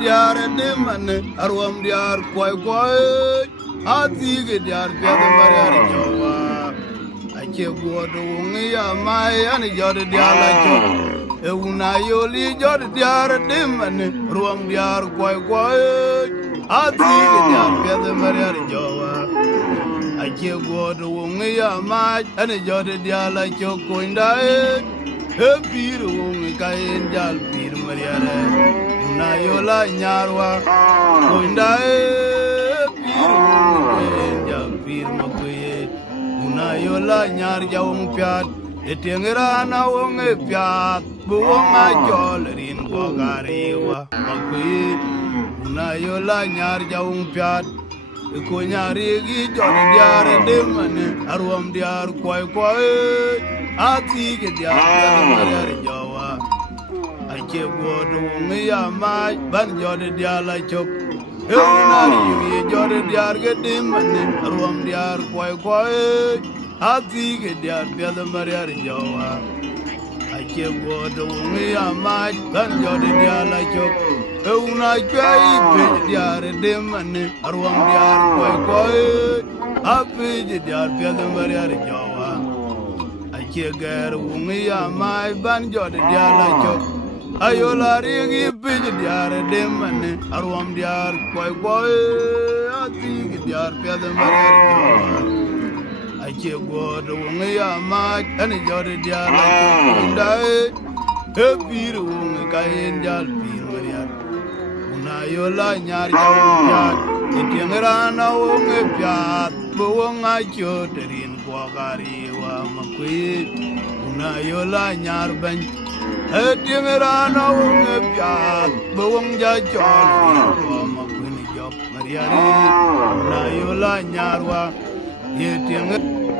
diar deman arwam diar koi koi ati ke diar piada mariar jawa ache godo ngiya mai an jod diar la chok e una yoli jod diar deman arwam diar koi koi ati ke diar piada mariar jawa ache godo ngiya mai an jod diar la chok koindae Pir wong kain jal pir mariare na yola nyarwa koinda pir wong kain jal pir makoye na yola nyar jawong piat etengira na wong piat buwong ajol rin bogariwa makoye na yola nyar jawong piat ko nyari gi jol diar demane arwam diar koy koy ati ke diar mariar jawa ache godo ngiya mai ban jode diar la chok eunari wi jode diar ke demane arwam diar koy koy ati ke diar mariar jawa ache godo ngiya mai ban jode diar la chok euna kwai be diar demane arwam diar koy koy api diar mariar jawa ache gar ngiya mai ban jode diar la chok ayola ringi be diar demane arwam diar koy koy ati diar mariar jawa ache godo ngiya mai an jode diar la chok dai e pir wong kain jal pir mariar yola nyar jawong piat itiengira na wong piat buwong acho terin kwagari wa makwi una yola nyar ban itiengira na wong piat buwong jachol wa makwi ni jok mariari una yola nyar wa itiengira